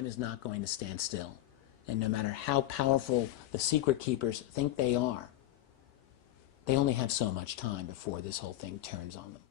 time is not going to stand still. And no matter how powerful the secret keepers think they are, they only have so much time before this whole thing turns on them.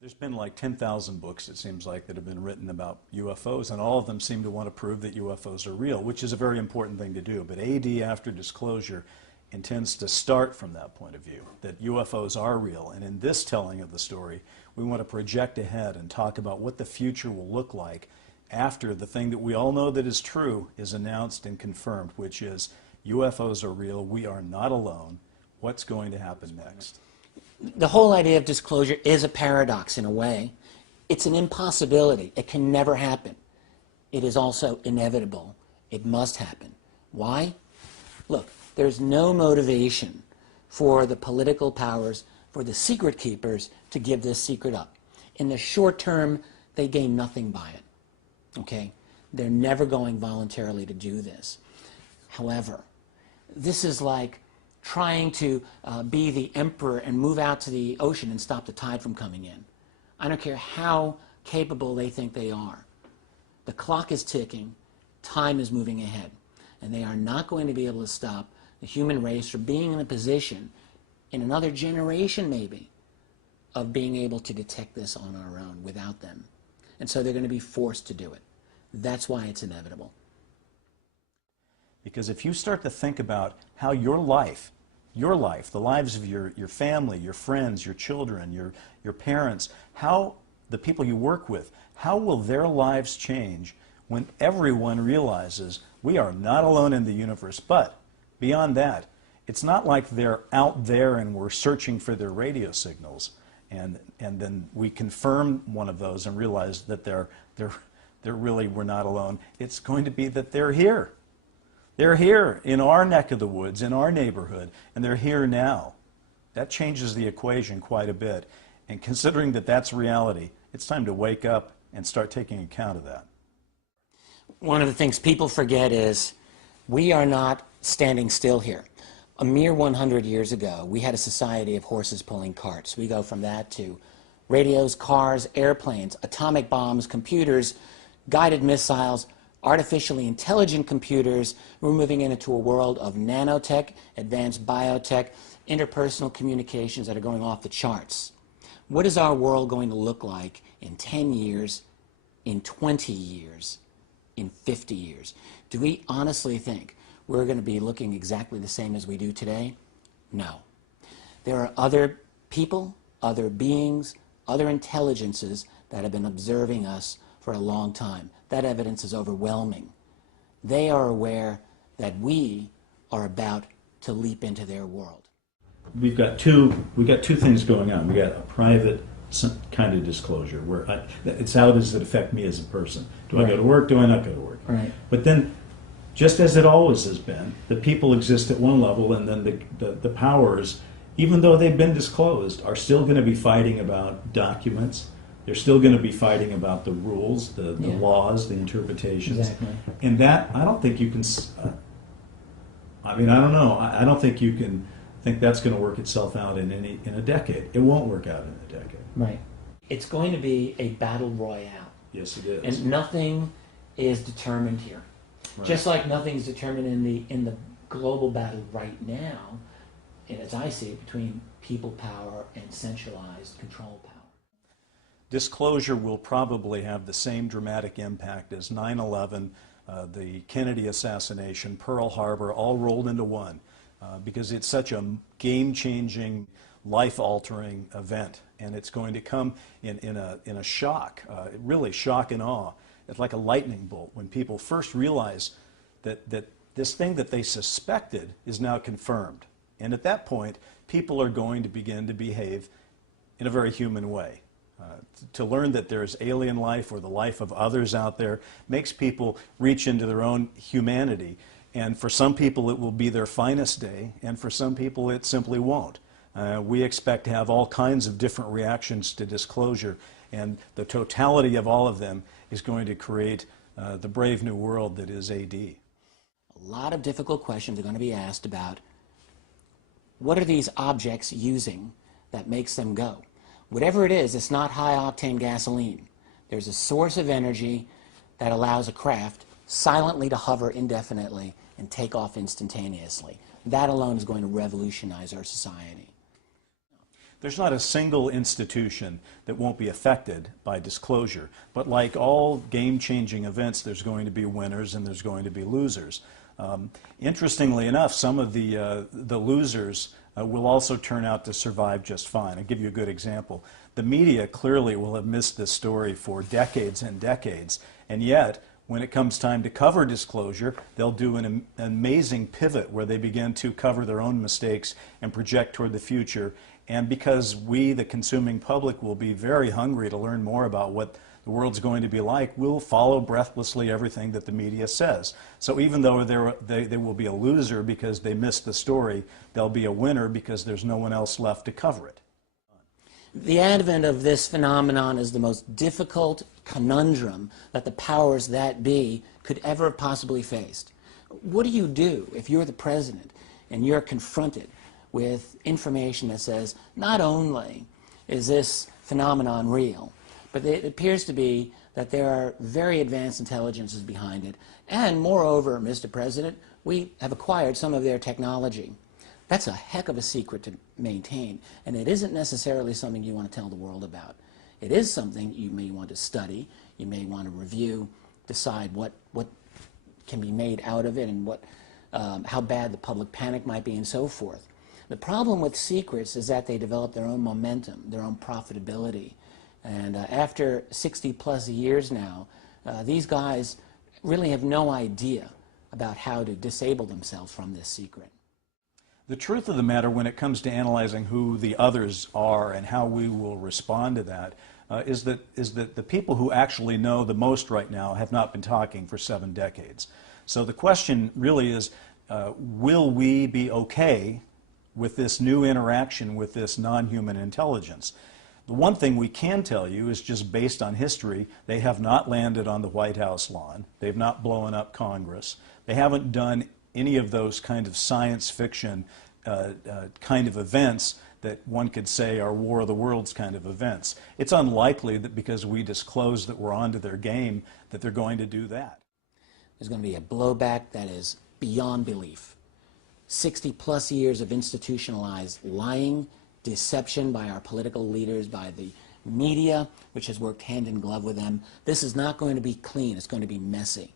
There's been like 10,000 books, it seems like, that have been written about UFOs, and all of them seem to want to prove that UFOs are real, which is a very important thing to do. But AD, after disclosure, intends to start from that point of view, that UFOs are real. And in this telling of the story, we want to project ahead and talk about what the future will look like after the thing that we all know that is true is announced and confirmed, which is UFOs are real, we are not alone. What's going to happen next? The whole idea of disclosure is a paradox in a way. It's an impossibility. It can never happen. It is also inevitable. It must happen. Why? Look, there's no motivation for the political powers, for the secret keepers, to give this secret up. In the short term, they gain nothing by it. Okay? They're never going voluntarily to do this. However, this is like trying to be the emperor and move out to the ocean and stop the tide from coming in. I don't care how capable they think they are. The clock is ticking, time is moving ahead, and they are not going to be able to stop the human race from being in a position, in another generation maybe, of being able to detect this on our own without them. And so they're going to be forced to do it. That's why it's inevitable. Because if you start to think about how your life, the lives of your family, your friends, your children, your parents, how the people you work with, how will their lives change when everyone realizes we are not alone in the universe? But beyond that, it's not like they're out there and we're searching for their radio signals, and then we confirm one of those and realize that they're really, we're not alone. It's going to be that they're here. They're here in our neck of the woods, in our neighborhood, and they're here now. That changes the equation quite a bit. And considering that that's reality, it's time to wake up and start taking account of that. One of the things people forget is we are not standing still here. A mere 100 years ago, we had a society of horses pulling carts. We go from that to radios, cars, airplanes, atomic bombs, computers, guided missiles, artificially intelligent computers. We're moving into a world of nanotech, advanced biotech, interpersonal communications that are going off the charts. What is our world going to look like in 10 years, in 20 years, in 50 years? Do we honestly think we're going to be looking exactly the same as we do today? No. There are other people, other beings, other intelligences that have been observing us for a long time. That evidence is overwhelming. They are aware that we are about to leap into their world. We've got two things going on. We got a private kind of disclosure where it's how does it affect me as a person? Do I go to work? Do I not go to work? Right. But then, just as it always has been, the people exist at one level, and then the powers, even though they've been disclosed, are still going to be fighting about documents. They're still going to be fighting about the rules, the laws, the interpretations. Exactly. And that, I don't think you can, I mean, I don't know. I don't think you can think that's going to work itself out in a decade. It won't work out in a decade. Right. It's going to be a battle royale. Yes, it is. And nothing is determined here. Right. Just like nothing's determined in the global battle right now, and as I see it, between people power and centralized control power. Disclosure will probably have the same dramatic impact as 9/11, the Kennedy assassination, Pearl Harbor, all rolled into one, because it's such a game-changing, life-altering event, and it's going to come in a shock, really shock and awe. It's like a lightning bolt when people first realize that this thing that they suspected is now confirmed. And at that point, people are going to begin to behave in a very human way. To learn that there's alien life or the life of others out there makes people reach into their own humanity. And for some people it will be their finest day, and for some people it simply won't. We expect to have all kinds of different reactions to disclosure, and the totality of all of them is going to create the brave new world that is AD. A lot of difficult questions are going to be asked about what are these objects using that makes them go? Whatever it is, it's not high-octane gasoline. There's a source of energy that allows a craft silently to hover indefinitely and take off instantaneously. That alone is going to revolutionize our society. There's not a single institution that won't be affected by disclosure, but like all game-changing events, there's going to be winners and there's going to be losers. Interestingly enough, some of the losers will also turn out to survive just fine. I'll give you a good example. The media clearly will have missed this story for decades and decades, and yet when it comes time to cover disclosure, they'll do an amazing pivot where they begin to cover their own mistakes and project toward the future. And because we, the consuming public, will be very hungry to learn more about what the world's going to be like, we'll follow breathlessly everything that the media says. So even though they will be a loser because they missed the story, they'll be a winner because there's no one else left to cover it. The advent of this phenomenon is the most difficult conundrum that the powers that be could ever have possibly faced. What do you do if you're the president and you're confronted with information that says not only is this phenomenon real, but it appears to be that there are very advanced intelligences behind it, and moreover, Mr. President, we have acquired some of their technology. That's a heck of a secret to maintain, and it isn't necessarily something you want to tell the world about. It is something you may want to study, you may want to review, decide what can be made out of it and how bad the public panic might be and so forth. The problem with secrets is that they develop their own momentum, their own profitability. And after 60+ years now, these guys really have no idea about how to disable themselves from this secret. The truth of the matter when it comes to analyzing who the others are and how we will respond to that is that the people who actually know the most right now have not been talking for 7 decades. So the question really is, will we be okay with this new interaction with this non-human intelligence? The one thing we can tell you is just based on history, they have not landed on the White House lawn. They've not blown up Congress. They haven't done any of those kind of science fiction kind of events that one could say are War of the Worlds kind of events. It's unlikely that because we disclose that we're onto their game that they're going to do that. There's going to be a blowback that is beyond belief. 60+ years of institutionalized lying, deception by our political leaders, by the media, which has worked hand in glove with them. This is not going to be clean. It's going to be messy.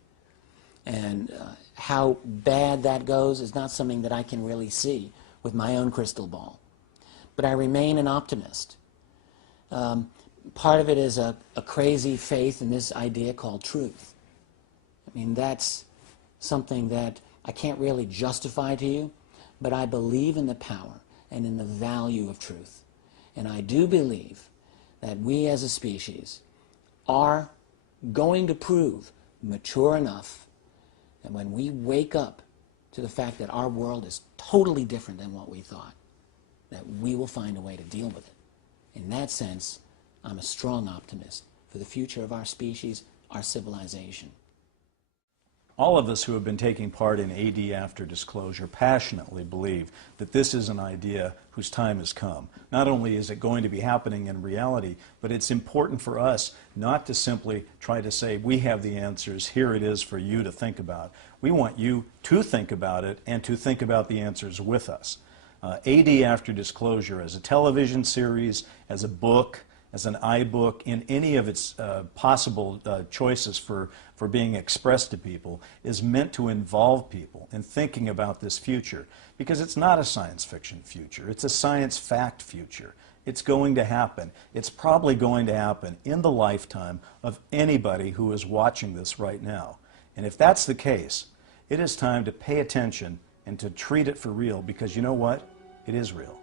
And how bad that goes is not something that I can really see with my own crystal ball. But I remain an optimist. Part of it is a crazy faith in this idea called truth. I mean, that's something that I can't really justify to you, but I believe in the power and in the value of truth. And I do believe that we as a species are going to prove mature enough that when we wake up to the fact that our world is totally different than what we thought, that we will find a way to deal with it. In that sense, I'm a strong optimist for the future of our species, our civilization. All of us who have been taking part in AD after disclosure passionately believe that this is an idea whose time has come. Not only is it going to be happening in reality, but it's important for us not to simply try to say, we have the answers, here it is for you to think about. We want you to think about it and to think about the answers with us. AD after disclosure as a television series, as a book, as an iBook, in any of its possible choices for being expressed to people, is meant to involve people in thinking about this future. Because it's not a science fiction future, it's a science fact future. It's going to happen. It's probably going to happen in the lifetime of anybody who is watching this right now. And if that's the case, it is time to pay attention and to treat it for real, because you know what? It is real.